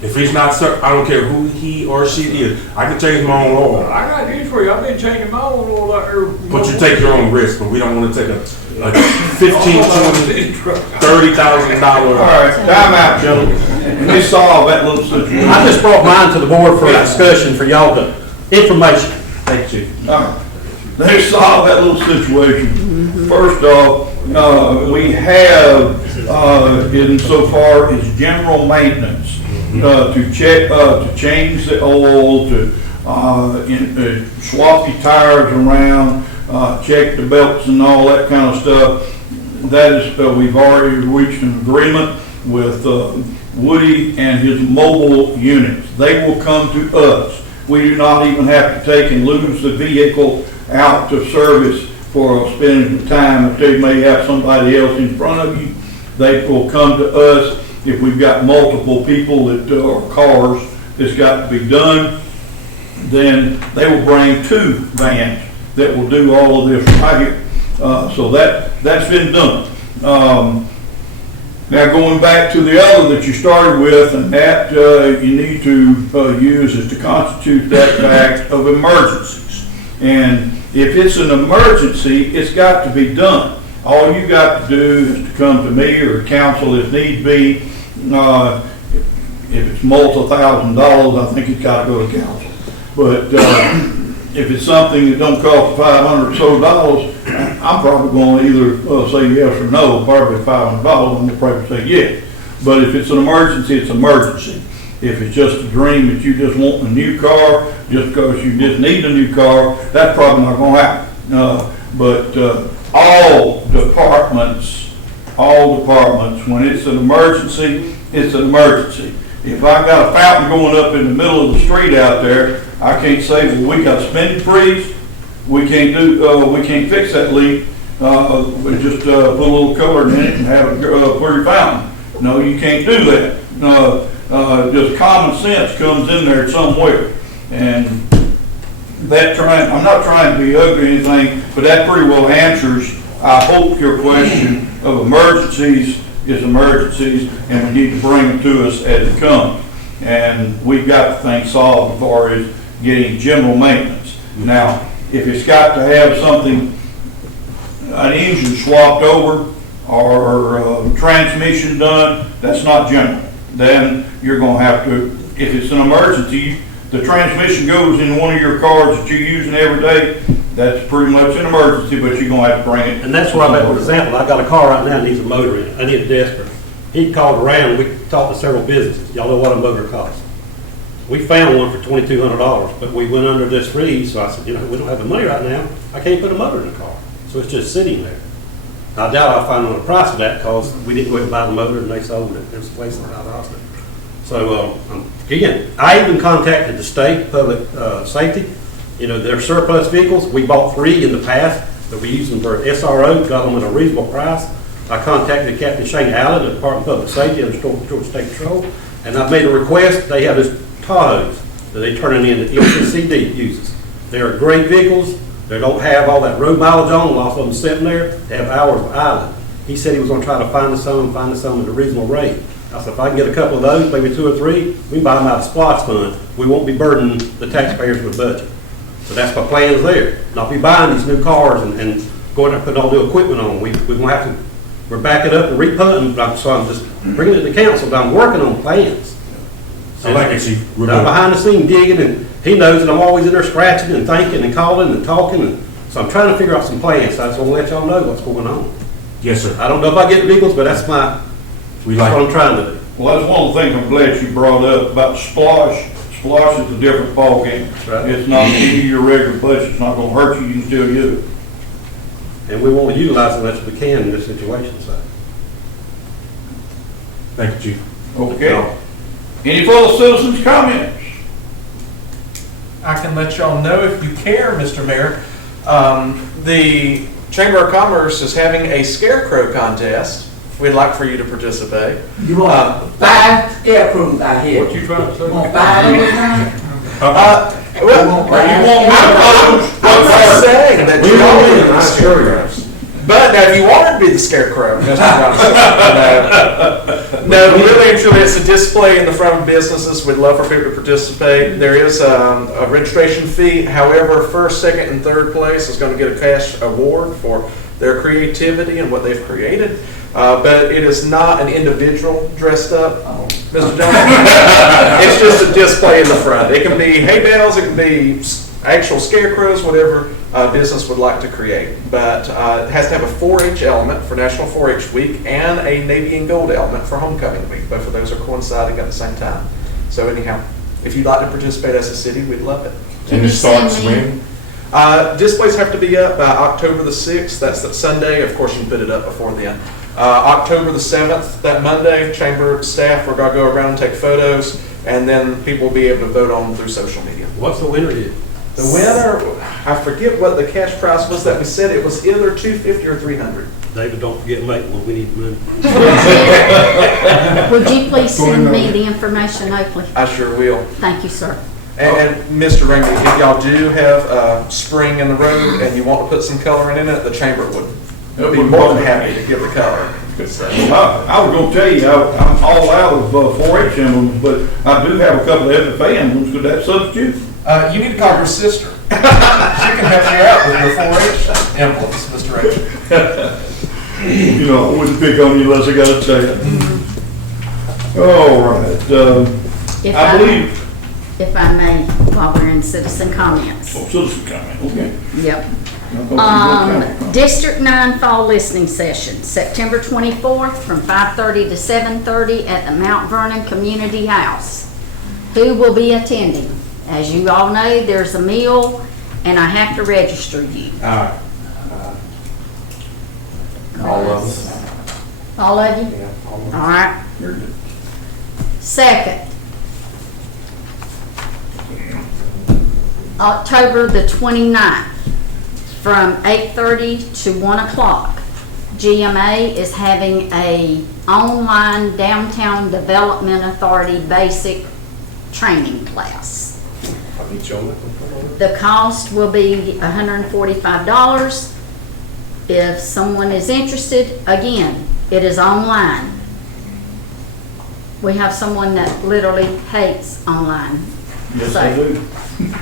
If he's not I don't care who he or she is, I can change my own oil. I got news for you, I've been changing my own oil out here. But you take your own risk, but we don't want to take a $15,000, $30,000. All right, time out, gentlemen. And we solve that little situation. I just brought mine to the board for discussion for y'all to, information. Thank you. All right. Let's solve that little situation. First off, we have, insofar as general maintenance, to check, to change the oil, to swap your tires around, check the belts and all that kind of stuff. That is, we've already reached an agreement with Woody and his mobile units. They will come to us. We do not even have to take and lose the vehicle out to service for spending the time. If they may have somebody else in front of you, they will come to us. If we've got multiple people that are cars that's got to be done, then they will bring 2 vans that will do all of this right here. So that's been done. Now going back to the other that you started with, and that you need to use is to constitute that fact of emergencies. And if it's an emergency, it's got to be done. All you got to do is to come to me or council if need be. If it's multi-$1,000s, I think it's got to go to council. But if it's something that don't cost $500 or so, I'm probably going to either say yes or no. Probably $500, I'm going to probably say yes. But if it's an emergency, it's an emergency. If it's just a dream that you just want a new car, just because you just need a new car, that's probably not going to happen. But all departments, when it's an emergency, it's an emergency. If I've got a fountain going up in the middle of the street out there, I can't say, well, we got spending freeze, we can't fix that leak, we just put a little color in it and have a pretty fountain. No, you can't do that. Just common sense comes in there somewhere. And I'm not trying to be ugly or anything, but that pretty well answers, I hope, your question of emergencies is emergencies, and we need to bring them to us as it comes. And we've got the thing solved as far as getting general maintenance. Now, if it's got to have something, an engine swapped over, or transmission done, that's not general. Then you're gonna have to, if it's an emergency, the transmission goes in one of your cars that you're using every day, that's pretty much an emergency, but you're gonna have to bring it. And that's where I'm at, for example, I got a car right now that needs a motor in it. I need a desperate. He called around, we talked to several businesses. Y'all know what a motor costs. We found one for $2,200, but we went under this freeze, so I said, we don't have the money right now. I can't put a motor in the car. So it's just sitting there. I doubt I'll find on the price of that because we didn't go out and buy the motor and they sold it. There's a place in the hospital. So, again, I even contacted the state public safety. Their surplus vehicles, we bought 3 in the past that we used them for SRO, got them at a reasonable price. I contacted Captain Shane Allen, the Department of Public Safety and the Georgia State Patrol, and I've made a request. They have this Tahoes that they turn in that MCCD uses. They are great vehicles. They don't have all that road mileage on them. Lots of them sitting there. They have hours of idling. He said he was going to try to find us some at a reasonable rate. I said, if I can get a couple of those, maybe 2 or 3, we can buy them out of SPLOST fund. We won't be burdening the taxpayers with budget. So that's my plan is there. Not be buying these new cars and going there and putting all new equipment on them. We're going to have to, we're backing up and repunting, so I'm just bringing it to the council, but I'm working on plans. I like it, Chief. I'm behind the scene digging, and he knows that I'm always in there scratching and thinking and calling and talking, and so I'm trying to figure out some plans. So I just want to let y'all know what's going on. Yes, sir. I don't know if I get the vehicles, but that's what I'm trying to do. Well, that's one of the things I'm glad you brought up about SPLOST. SPLOST is a different ballgame. Right. It's not your regular budget. It's not gonna hurt you. You can still use it. And we want to utilize it as we can in this situation, so. Thank you, Chief. Okay. Any further citizens' comments? I can let y'all know if you care, Mr. Mayor. The Chamber of Commerce is having a scarecrow contest. We'd like for you to participate. You want 5 scarecrows out here? What you trying to say? Want 5 of them? I'm just saying that you all but now, if you wanted to be the scarecrow, Mr. Johnson, no, really and truly, it's a display in the front of businesses. We'd love for people to participate. There is a registration fee. However, first, second, and third place is going to get a cash award for their creativity and what they've created. But it is not an individual dressed up, Mr. Johnson. It's just a display in the front. It can be hay bales, it can be actual scarecrows, whatever business would like to create. But it has to have a 4-H element for National 4-H Week and a Navy and Gold element for Homecoming Week. Both of those are coinciding at the same time. So anyhow, if you'd like to participate as a city, we'd love it. And it starts when? Displays have to be up by October the 6th. That's that Sunday. Of course, you can put it up before then. October the 7th, that Monday, Chamber staff are going to go around and take photos, and then people will be able to vote on them through social media. What's the winner here? The winner, I forget what the cash prize was that we said. It was either $250 or $300. David, don't forget late when we need money. Would you please send me the information, Oakley? I sure will. Thank you, sir. And Mr. Ringley, if y'all do have spring in the road and you want to put some coloring in it, the chamber would be more than happy to give the color. So. I was gonna tell you, I'm all out of 4-H emblems, but I do have a couple of FFA emblems. Could that substitute? You need to call your sister. She can help you out with your 4-H emblems, Mr. Rachel. You know, I wouldn't pick on you unless I got to say it. All right. I believe. If I may, while we're in citizen comments. Oh, citizen comment, okay. Yep. District 9 Fall Listening Session, September 24th from 5:30 to 7:30 at the Mount Vernon Community House. Who will be attending? As you all know, there's a meal and I have to register you. All of us. All of you? Yeah, all of us. All right. Second, October the 29th from 8:30 to 1 o'clock. GMA is having a online Downtown Development Authority basic training class. I'll meet you on that. The cost will be $145. If someone is interested, again, It is online. We have someone that literally hates online. Yes, So- I do.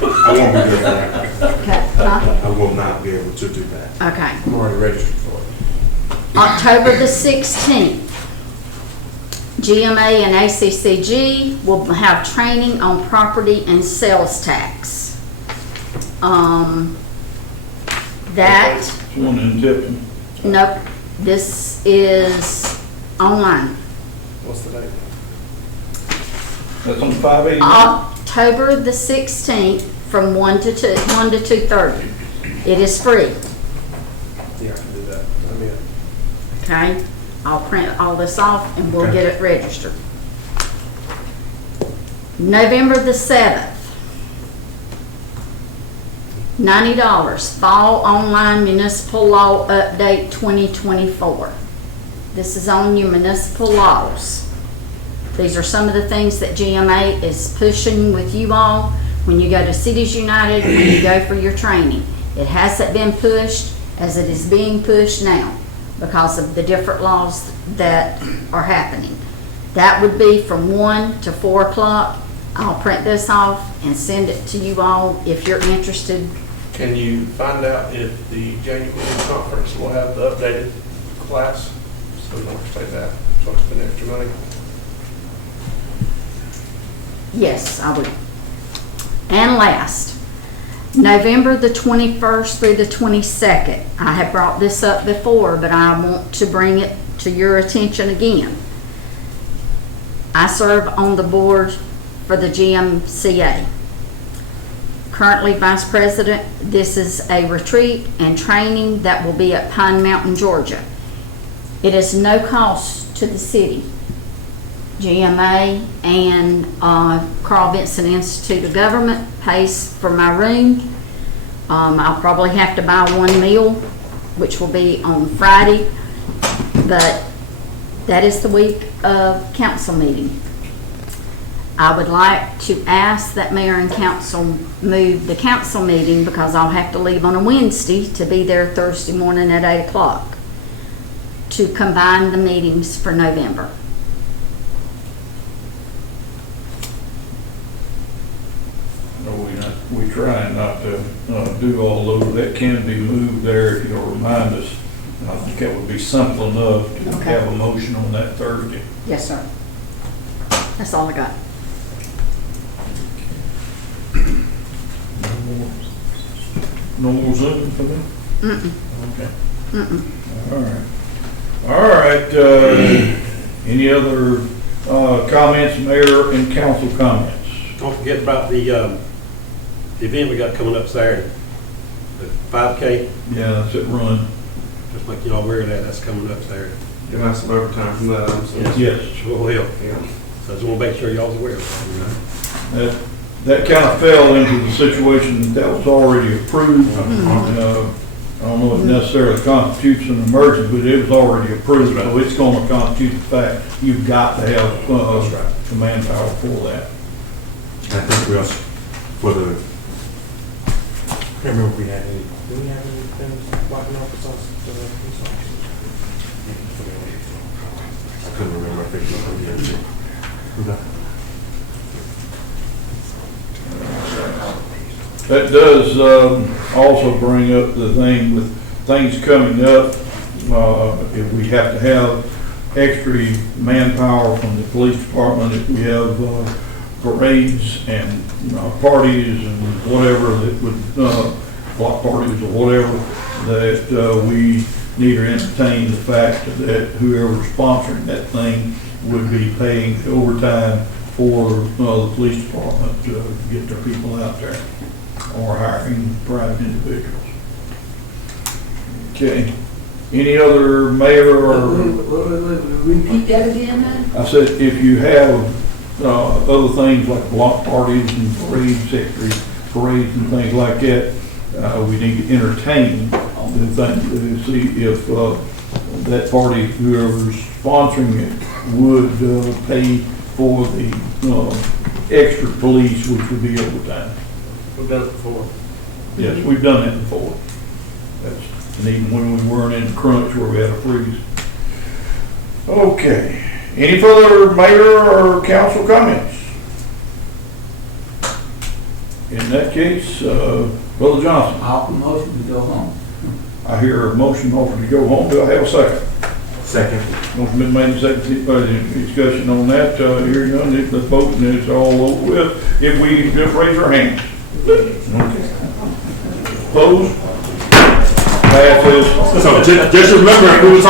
I won't be doing that. Okay, huh? I will not be able to do that. Okay. I'm already registered for it. October the 16th, GMA and ACCG will have training on property and sales tax. That, It's one in Tipton. nope, this is online. What's the date? That's on 589. October the 16th from 1 to 2:30. It is free, Yeah, I can do that. I'm in. okay? I'll print all this off and we'll get it registered. November the 7th, $90, Fall Online Municipal Law Update 2024. This is on your municipal laws. These are some of the things that GMA is pushing with you all when you go to Cities United, when you go for your training. It hasn't been pushed as it is being pushed now because of the different laws that are happening. That would be from 1 to 4 o'clock. I'll print this off and send it to you all if you're interested. Can you find out if the January conference will have the updated class? So we don't say that, so it's spend extra money. Yes, I will. And last, November the 21st through the 22nd. I have brought this up before, but I want to bring it to your attention again. I serve on the board for the GMCA. Currently vice president. This is a retreat and training that will be at Pine Mountain, Georgia. It is no cost to the city. GMA and Carl Vinson Institute of Government pays for my room. I'll probably have to buy one meal, which will be on Friday, but that is the week of council meeting. I would like to ask that mayor and council move the council meeting because I'll have to leave on a Wednesday to be there Thursday morning at 8 o'clock to combine the meetings for November. No, we try not to do all those. That can be moved there if you'll remind us. I think that would be simple enough to Okay. have a motion on that Thursday. Yes, sir. That's all I got. No more Zoom for them? Mm-mm. Okay. Mm-mm. All right, any other comments, mayor and council comments? Don't forget about the event we got coming up Saturday, the 5K. Yeah, that's it, run. Just make you all aware of that. That's coming up Saturday. You might have some overtime from that, I'm saying. Yes. Sure will. Yeah. So I just want to make sure y'all's aware of that. That kind of fell into the situation that was already approved. I don't know if it necessarily constitutes an emergency, but it was already approved, so it's gonna constitute the fact you've got to have, the manpower for that. I think we also, for the, I can't remember if we had any, do we have any things wiping off the sauce? I couldn't remember, I think it was from the other day. That does also bring up the thing with things coming up. If we have to have extra manpower from the police department, if we have parades and parties and whatever that would, block parties or whatever, that we need to entertain the fact that whoever's sponsoring that thing would be paying overtime for the police department to get their people out there, or hiring private individuals. Okay. Any other mayor or? Repeat that again, man? I said, if you have other things like block parties and parades, extra parades and things like that, we need to entertain the thing to see if that party, whoever's sponsoring it, would pay for the extra police, which would be overtime. We've done it before. Yes, we've done that before. And even when we weren't in crunch where we had a freeze. Okay, any further mayor or council comments? In that case, Brother Johnson, I'll promotion to go home. I hear a motion offered to go home. Do I have a second? Second. Motion been made, second, discussion on that, hearing none, let's vote, and it's all over with. If we just raise our hands. Okay. Opposed? Passes. So just remember, who was